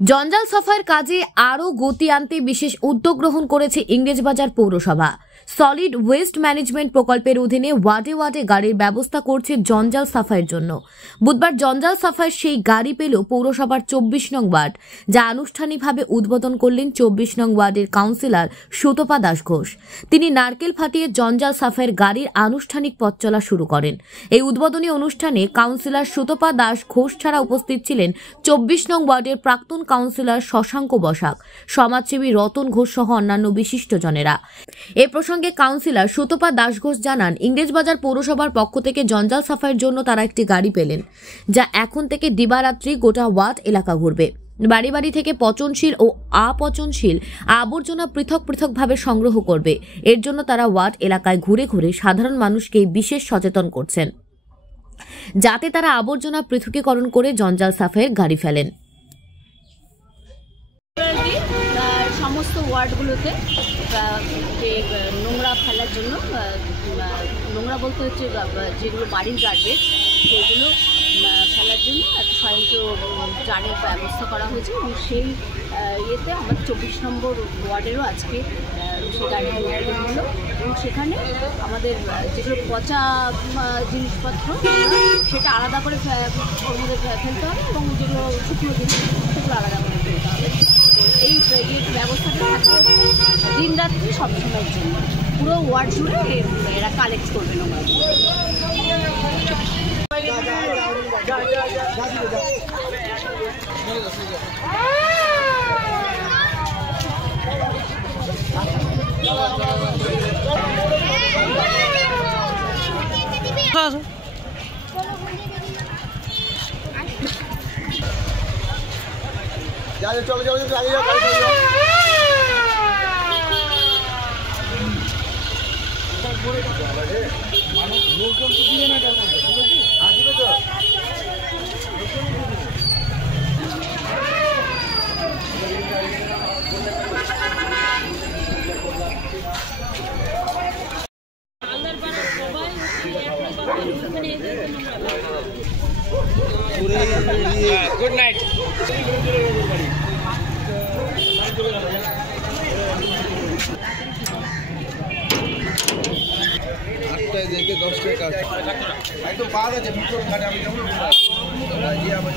জঞ্জাল সাফাইয়ের কাজে আরও গতি আনতে বিশেষ উদ্যোগ গ্রহণ করেছে ইংরেজবাজার পৌরসভা। সলিড ওয়েস্ট ম্যানেজমেন্ট প্রকল্পের অধীনে ওয়ার্ডে ওয়ার্ডে গাড়ির ব্যবস্থা করছে জঞ্জাল সাফাইয়ের জন্য। বুধবার জঞ্জাল সাফাইয়ের সেই গাড়ি পেল পৌরসভার 24 নং ওয়ার্ড, যা আনুষ্ঠানিকভাবে উদ্বোধন করলেন 24 নং ওয়ার্ডের কাউন্সিলর সুতপা দাস ঘোষ। তিনি নারকেল ফাটিয়ে জঞ্জাল সাফাইয়ের গাড়ির আনুষ্ঠানিক পথ চলা শুরু করেন। এই উদ্বোধনী অনুষ্ঠানে কাউন্সিলর সুতপা দাস ঘোষ ছাড়া উপস্থিত ছিলেন 24 নং ওয়ার্ডের প্রাক্তন কাউন্সিলর শশাঙ্ক বসাক, সমাজসেবী রতন ঘোষ সহ অন্যান্য বিশিষ্টজনেরা। এ প্রসঙ্গে কাউন্সিলর সুতপা দাস ঘোষ জানান, ইংরেজবাজার পৌরসভার পক্ষ থেকে জঞ্জাল সাফাইয়ের জন্য তারা একটি গাড়ি পেলেন, যা এখন থেকে দিবারাত্রি গোটা ওয়ার্ড এলাকা ঘুরবে। বাড়ি বাড়ি থেকে পচনশীল ও আপচনশীল আবর্জনা পৃথক পৃথকভাবে সংগ্রহ করবে। এর জন্য তারা ওয়ার্ড এলাকায় ঘুরে ঘুরে সাধারণ মানুষকে বিশেষ সচেতন করছেন, যাতে তারা আবর্জনা পৃথকীকরণ করে জঞ্জাল সাফাইয়ের গাড়ি ফেলেন। সমস্ত ওয়ার্ডগুলোতে যে নোংরা ফেলার জন্য, নোংরা বলতে হচ্ছে যেগুলো বাড়ির গার্বেজ সেগুলো ফেলার জন্য একটা স্বয়ংক্রিয় জারের ব্যবস্থা করা হয়েছে এবং সেই ইয়েতে আমার 24 নম্বর ওয়ার্ডেরও আজকে সেই গাড়ির উদ্বোধন হলো এবং সেখানে আমাদের যেগুলো পচা জিনিসপত্র সেটা আলাদা করে ওর মধ্যে ফেলতে হবে এবং যেগুলো শুকনো জিনিস সেগুলো আলাদা করে ফেলতে হবে। এই ব্যবস্থাটা থাকবে দিন রাত্রি সবসময়ের জন্য, পুরো ওয়ার্ড জুড়ে এরা কালেক্ট করবে নোংরা। চলো চলো আগে যাও, গাড়ি চলে যাও। লোকজন তো দিবে না, দিবে তো। Good night. আটটায় দেখে 10টায় কাজ একদম পাওয়া গেছে ভিতর ঘাটে। আমি যেমন ইয়ে আমার